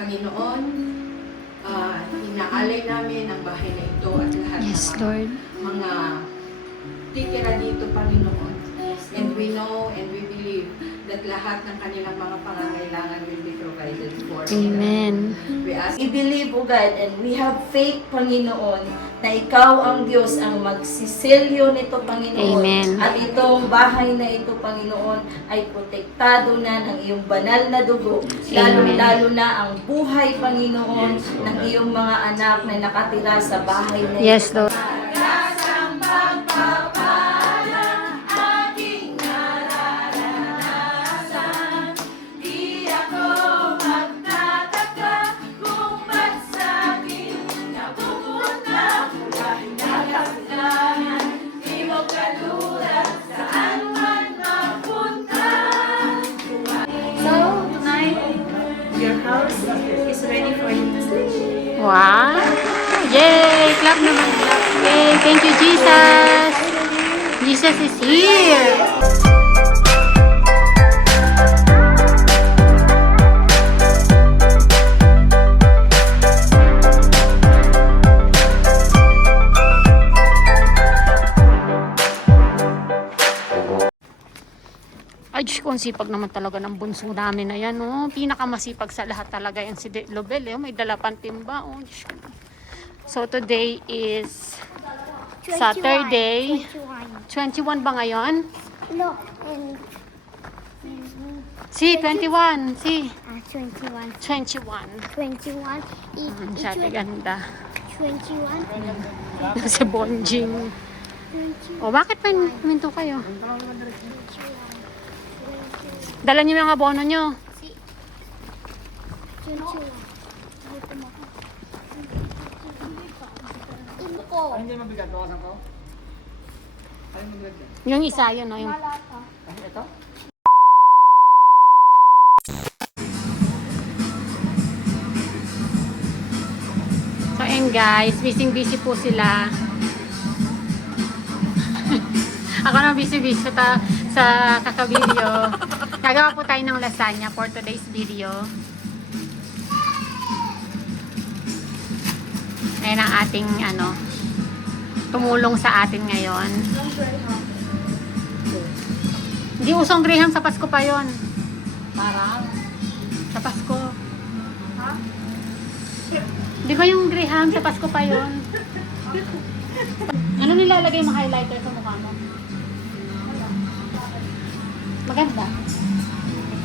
Panginoon, inaalay namin ang bahay na ito at lahat Yes, ng Lord. mga titira dito, Panginoon. And we know and we believe that lahat ng kanilang mga pangangailangan will be provided for. Amen. We ask We believe, O God, and we have faith, Panginoon, na Ikaw ang Diyos ang magsiselyo nito, Panginoon. Amen. At itong bahay na ito, Panginoon, ay protektado na ng iyong banal na dugo. Lalo-lalo na ang buhay, Panginoon, ng iyong mga anak na nakatira sa bahay na ito. Yes, Lord. Is ready for you to sleep. Wow! Yay! Clap naman, clap. Yay! Thank you, Jesus! Jesus is here! Ay, Diyos ko, ang sipag naman talaga ng bunso namin na yan, oh. Pinakamasipag sa lahat talaga yan si Lobel, eh. May dala pang timba, oh. Diyos ko. So, today is 21, Saturday. 21. 21 ba ngayon? No, and Si, 21. Si, 21. 21. 21. Siya, ganda. 21. Si Bonjing. 21. O, bakit pa minto kayo? Dala niyo yung abono nyo. 21. Gutom ako. Ibo ko. Hindi mabigat bawasan ko? Ano mabigat yan? Yung isa, yun, no? Yung... Malata. Ito? So, and guys, busy po sila. Ako na busy sa kaka-video. Gagawa po tayo ng lasagna for today's video. Ayan ang ating tumulong sa atin ngayon. Hindi usong Graham, sa Pasko pa yon. Parang? Sa Pasko. Ha? Di ba yung Graham, sa Pasko pa yon? Ano nilalagay mo highlighter sa mukha mo? Maganda.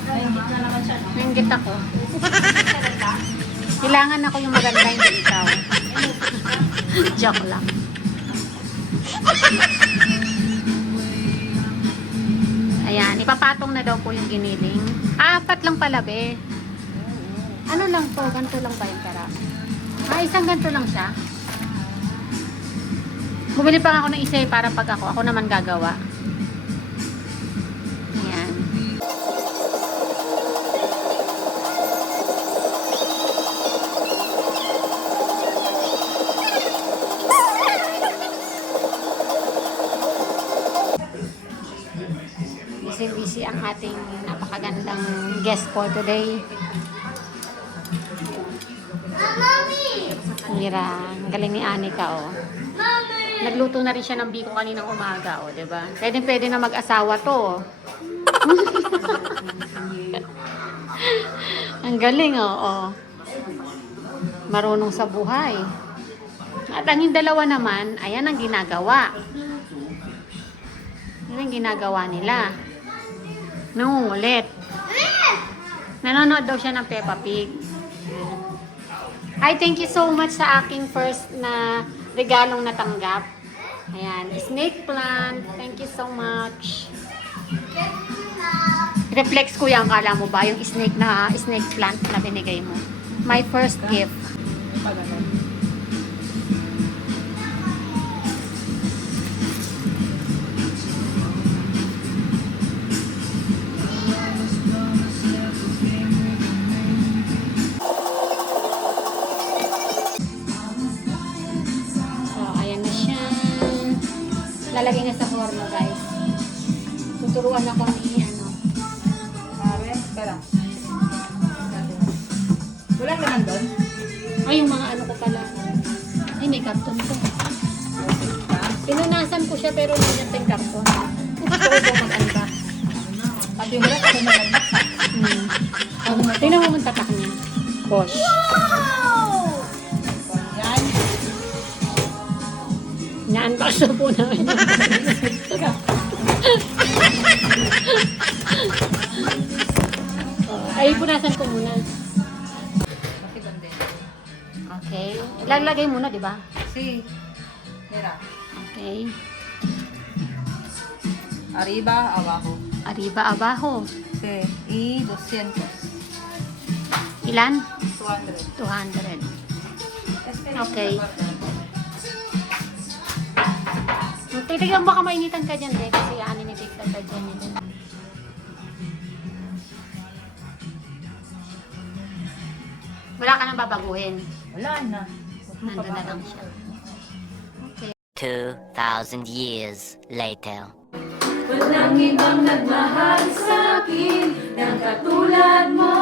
Nainggit na naman siya, no? Nanggit ako. Kailangan ako yung maganda, hindi ikaw. Joke lang. Ayan, ipapatong na daw po yung giniling. Apat lang pala, be. Ano lang to? Ganito lang ba yung tara? Isang ganito lang siya. Bumili pa ako ng isa para pag ako naman gagawa. Ayan. Busy ang ating napakagandang guest for today. Mira, ang galing ni Anika, oh. Nagluto na rin siya ng biko kaninang umaga, oh, 'di ba? Pwede na mag-asawa 'to. Oh. Ang galing, oh. Marunong sa buhay. At ang yung dalawa naman, ayan ang ginagawa. Yan ang ginagawa nila. Nangungulit. Nanonood daw siya ng Peppa Pig. Hi, thank you so much sa aking first na regalong natanggap. Ayan, snake plant. Thank you so much. Reflex ko yan, kala mo ba? Yung snake plant na binigay mo. My first gift. Lalagay na sa horno, guys. Tuturuan ako ni Pare, espera. Walang naman doon. Ay, yung mga ano ko pala. Ay, may karton ko. Pinunasan ko siya pero nandiyan pa yung karton. Gusto ko itong mag-unbox. Pati mo lang ako mag-unbox ha. Tingnan mo ang tatak niya. Bosh. Yan. Na-unbox na po namin. Ay, punasan ko muna. Bakit bande? Okay. Ilalagay muna, di ba? Si. Mira. Okay. Arriba, abajo. Arriba, abajo. Sí. Y 200. Ilan? 200. 200. Okay. Titigyan baka mainitan ka dyan, de. Kasi ano ni Victor ka dyan. Wala ka nang babaguhin. Wala na. Nandun na lang siya. Okay. 2,000 years later. Walang ibang nagmahal sa akin ng katulad mo.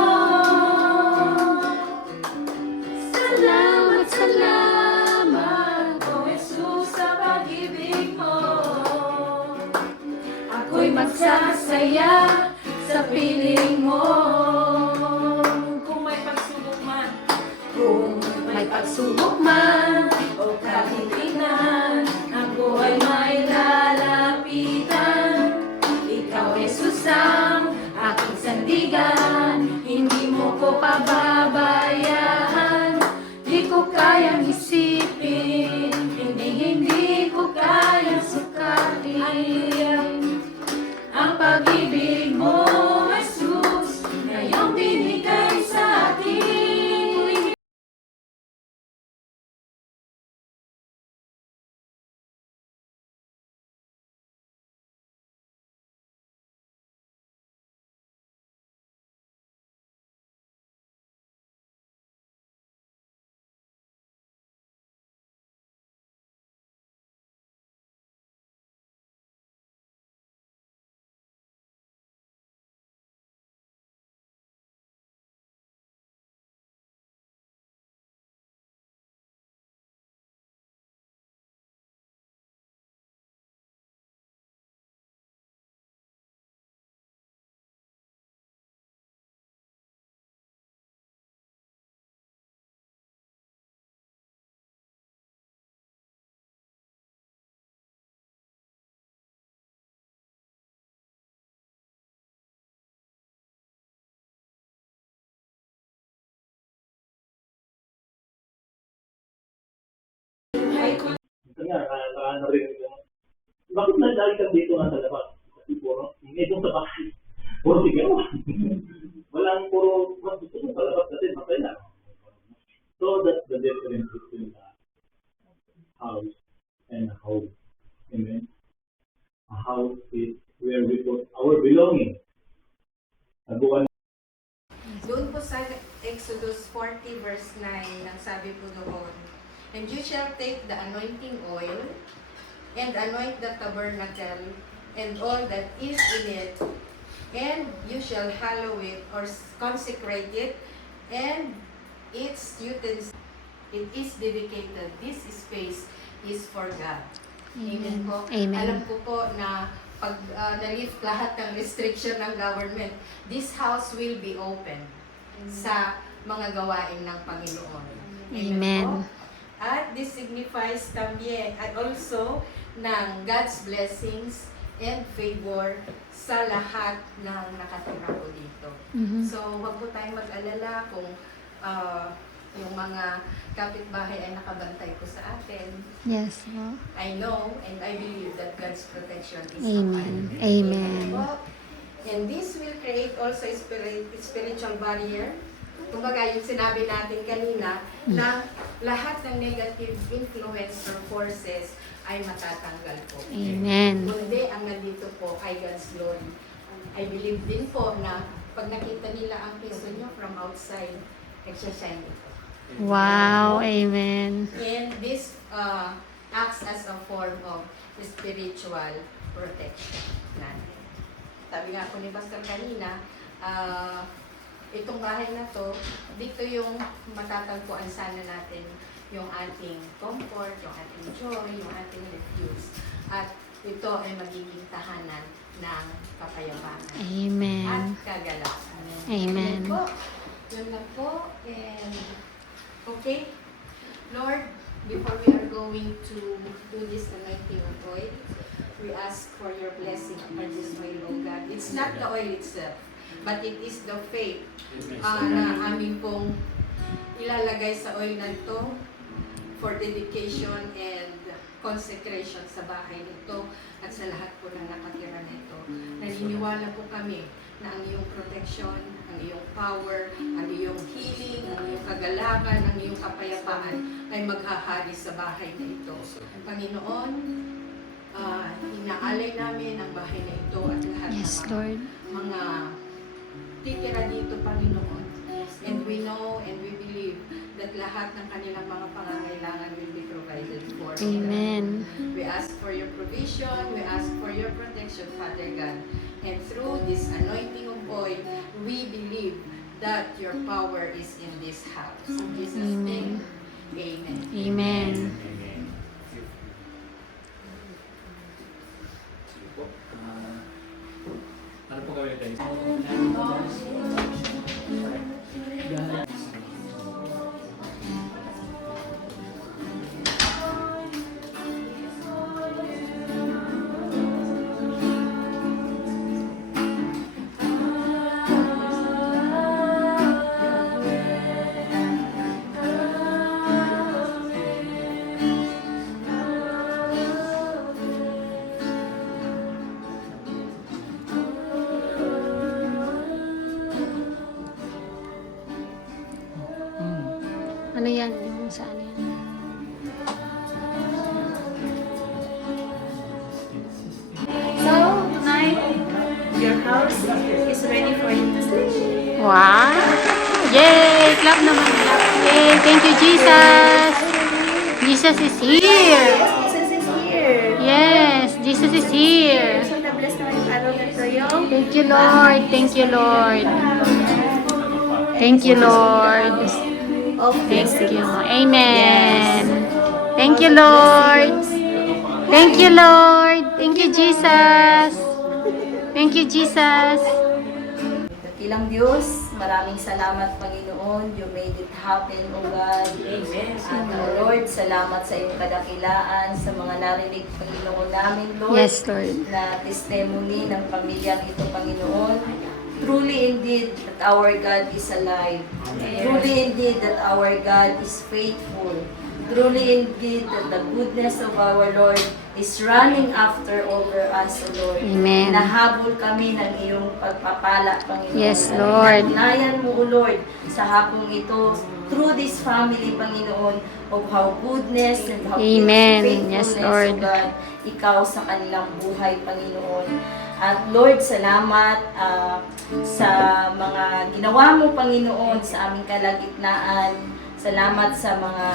Salamat, salamat, O Jesus, sa pag-ibig mo. Ako'y magsasaya sa piling mo. Kung may pagsubok man, kung may pagsubok man, o kahilingan, ako ay may lalapitan. Ikaw, Jesus, ang aking sandigan. Hindi mo ko pababayaan. Di ko kayang isipin, hindi ko kayang sukatin ang pag-ibig mo, Jesus, na iyong binigay sa akin. Kaya narinig ko, bakit nandali ka dito nga sa labas? Kasi puro, itong sa bahay, puro sigaw. Walang puro, gusto ko sa labas kasi masaya. So that's the difference between a house and a home. Amen? A house is where we put our belongings. Nabuwan Doon po sa Exodus 40 verse 9, nang sabi po doon, and you shall take the anointing oil and anoint the tabernacle and all that is in it, and you shall hallow it or consecrate it, and its utensils, it is dedicated. This space is for God. Amen po. Amen. Alam ko po na pag na-lift lahat ng restriction ng government, this house will be open sa mga gawain ng Panginoon. Amen. Po. At this signifies también at also ng God's blessings and favor sa lahat ng nakatira po dito. Mhm. So, huwag po tayong mag-alala kung yung mga kapitbahay ay nakabantay po sa atin. Yes. Po. I know and I believe that God's protection is Amen. upon. Amen. Po. And this will create also a spiritual barrier. Kumbaga, yung sinabi natin kanina, na lahat ng negative influence or forces ay matatanggal po. Amen. Kundi ang nandito po ay God's glory. I believe din po na pag nakita nila ang piso nyo from outside, nagsashine ito. Wow. Amen. And this acts as a form of spiritual protection natin. Sabi nga po ni Pastor kanina, itong bahay na to, dito yung matatagpuan sana natin yung ating comfort, yung ating joy, yung ating refuge. At ito ay magiging tahanan ng kapayapaan at Amen. kagalakan. Amen. Yun po. Yun lang po. And, okay. Lord, before we are going to do this anointing of oil, we ask for your blessing upon this oil, O God. It's not the oil itself, but it is the faith na aming pong ilalagay sa oil na ito for dedication and consecration sa bahay nito at sa lahat po ng nakatira nito. Naniniwala po kami na ang iyong protection, ang iyong power, ang iyong healing, ang iyong kagalakan, ang iyong kapayapaan ay maghahari sa bahay na ito. Panginoon, inaalay namin ang bahay na ito at lahat Yes, ng Lord. mga titira dito, Panginoon. And we know and we believe that lahat ng kanilang mga pangangailangan will be provided for. Amen. We ask for your provision, we ask for your protection, Father God. And through this anointing of oil, we believe that your power is in this house. In Jesus' name, amen. Amen. Ano po gawin tayo? Ano yan? Yung sa ano yan? So, tonight, your house is ready for you to sleep. Wow! Yay! Clap naman. Clap. Yay! Thank you, Jesus! Jesus is here! Jesus is here. Yes! Jesus is here! So, na-bless naman yung araw na to, yo. Thank you, Lord! Thank you, Lord! Thank you, Lord! Of Thank you. Amen. Thank you, Lord. Thank you, Lord. Thank you, Jesus. Thank you, Jesus. Dakilang Diyos, maraming salamat, Panginoon. You made it happen, O God. Amen. At Lord, salamat sa iyong kadakilaan, sa mga narinig, Panginoon namin, Lord. Yes, Lord. Na testimony ng pamilyang ito, Panginoon. Truly indeed that our God is alive. Truly indeed that our God is faithful. Truly indeed that the goodness of our Lord is running after over us, O Lord. Amen. Nahabol kami ng iyong pagpapala, Panginoon. Yes, Lord. Napatunayan mo, O Lord, sa hapong ito, through this family, Panginoon, of how goodness and how Amen. faithfulness, Yes, Lord. O God, ikaw sa kanilang buhay, Panginoon. At Lord, salamat sa mga ginawa mo, Panginoon, sa aming kalagitnaan. Salamat sa mga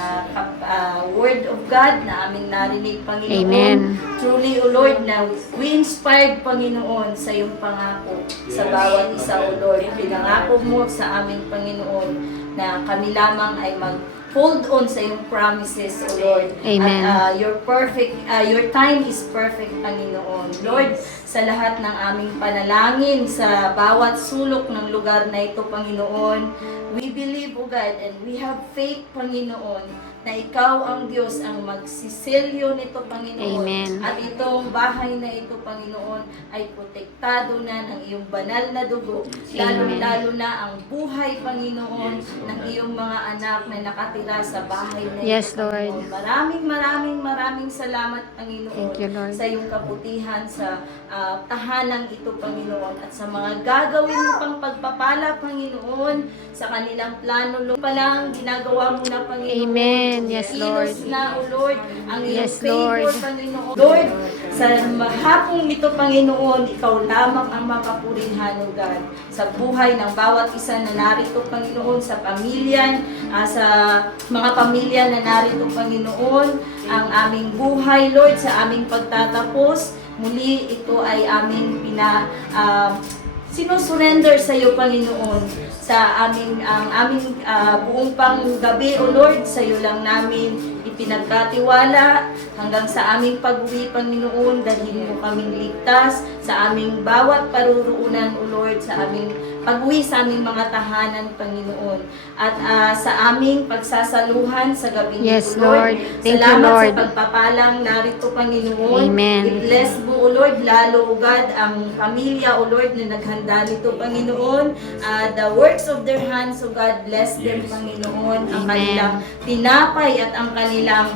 word of God na aming narinig, Panginoon. Amen. Truly, O Lord, na we inspired, Panginoon, sa iyong pangako sa bawat isa, O Lord. Pinangako mo sa aming Panginoon na kami lamang ay hold on sa iyong promises, O Lord. Amen. At your time is perfect, Panginoon. Lord, sa lahat ng aming panalangin, sa bawat sulok ng lugar na ito, Panginoon, we believe, O God, and we have faith, Panginoon, na ikaw ang Diyos ang magsiselyo nito, Panginoon. Amen. At itong bahay na ito, Panginoon, ay protektado na ng iyong banal na dugo. Lalo-lalo na ang buhay, Panginoon, ng iyong mga anak na nakatira sa bahay na ito, Yes, Lord. Panginoon. Maraming salamat, Panginoon, Thank you, Lord. sa iyong kabutihan sa tahanang ito, Panginoon, at sa mga gagawin mo pang pagpapala, Panginoon, sa kanilang plano. Lord, pa lang, ginagawa mo na, Panginoon. Amen. Yes, Lord. Inos na, O Lord, ang iyong Yes, favor, Lord. Panginoon. Lord, sa hapong ito, Panginoon, ikaw lamang ang mapapurihan, O God, sa buhay ng bawat isa na narito, Panginoon, sa pamilya, sa mga pamilya na narito, Panginoon, ang aming buhay, Lord, sa aming pagtatapos. Muli, ito ay aming sinusurrender sa iyo, Panginoon, sa ang aming buong panggabi, O Lord, sa iyo lang namin ipinagkatiwala hanggang sa aming pag-uwi, Panginoon, dalhin mo kaming ligtas sa aming bawat paruruunan, O Lord, sa aming pag-uwi sa aming mga tahanan, Panginoon. At sa aming pagsasaluhan sa gabing Yes, ito, Lord. Lord. Thank you, Salamat Lord. sa pagpapalang narito, Panginoon. Amen. I-bless mo, O Lord, lalo, O God, ang pamilya, O Lord, na naghanda nito, Panginoon. The works of their hands, O God, bless them, Panginoon. Ang Amen. kanilang tinapay at ang kanilang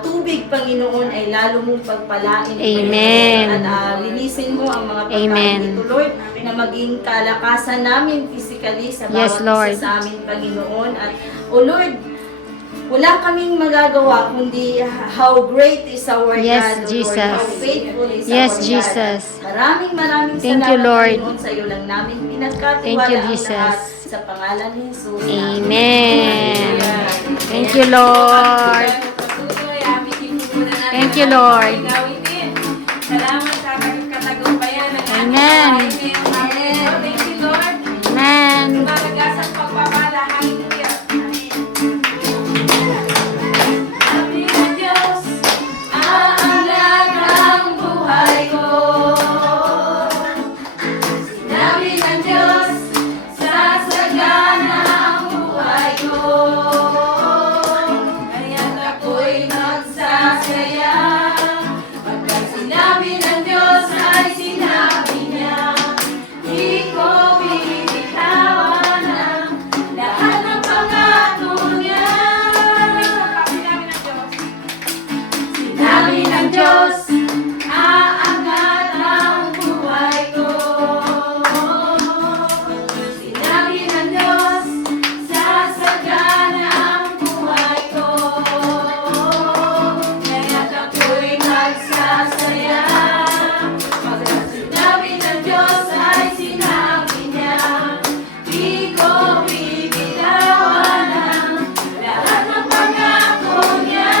tubig, Panginoon, ay lalo mong pagpalain. Amen. At linisin mo ang mga pagkain Amen. nito, Lord, na maging kalakasan namin physically sa Yes, bawat Lord. isa sa amin, Panginoon. At, O Lord, wala kaming magagawa kundi how great is our Yes, God, O Lord. Jesus. How faithful is Yes, our Jesus. God. Maraming Thank salamat, you, Lord. Panginoon, sa iyo lang namin pinagkatiwala Thank you, ang Jesus. lahat sa pangalan ni Jesus. Amen. Thank you, Lord. Thank you, Lord. Salamat sa katagumpayan ng Amen. Amen. Thank you, Lord. Amen. Malagasang pagpapala. Hallelujah. Sabi ng Diyos, aangat ang buhay ko. Sinabi ng Diyos, sasagana ang buhay ko. Kaya't ako'y magsasaya. Pagkat sinabi ng Diyos ay sinabi niya, di ko bibitawan ang lahat ng pangako niya. Sinabi ng Diyos, aangat ang buhay ko. Sinabi ng Diyos, sasagana ang buhay ko. Kaya't ako'y magsasaya. Pagkat sinabi ng Diyos ay sinabi niya, di ko bibitawan ang lahat ng pangako niya.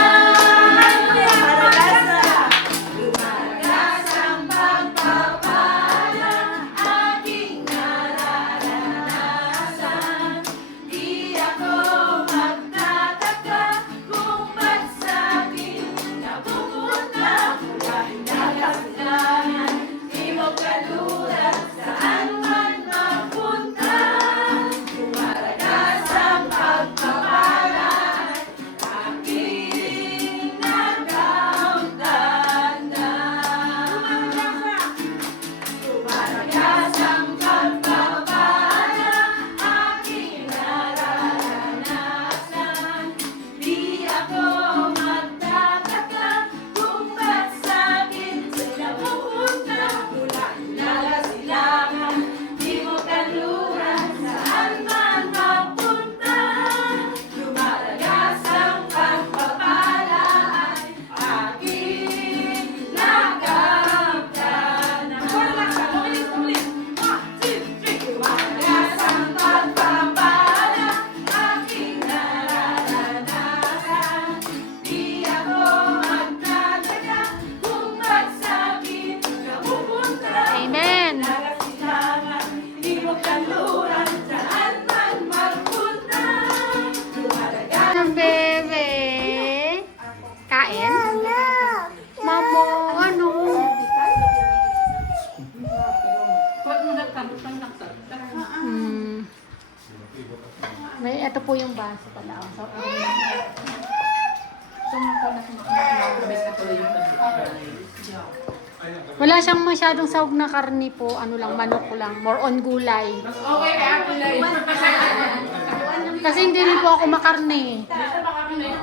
Lumalagas ang pagpapala aking nararanasan. Di ako magtataka kung ba't sa'kin napupunta mula hinagasilangan. Di mo kalulat saan man mapunta. Lumalagas ang pagpapala aking nagkautanda. Lumalagas ang pagpapala aking nararanasan. Di ako magtataka kung ba't sa'kin sila pupunta. Mula hinagasilangan, di mo kaluran saan man mapunta. Lumalagas ang pagpapala ay aking nagkautanda. Lumalagas ang pagpapala aking nararanasan. Di ako magtataka kung ba't sa'kin napupunta. Amen. Nagasilangan, di mo kaluran saan man magpunta. Lumalagas Ang bebe. Kain? Mamo, ano? May ito po yung baso pala. So, wala siyang masyadong sahog na karni po. Ano lang, manok lang. More on gulay. Okay, kaya ako lang. Kasi hindi rin po ako makarne.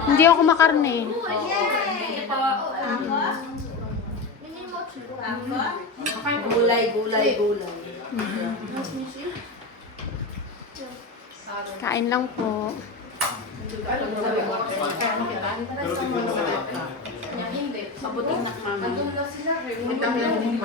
Hindi ako makarne. gulay. Kain lang po. Hindi. Andun na sila. Remove lang yung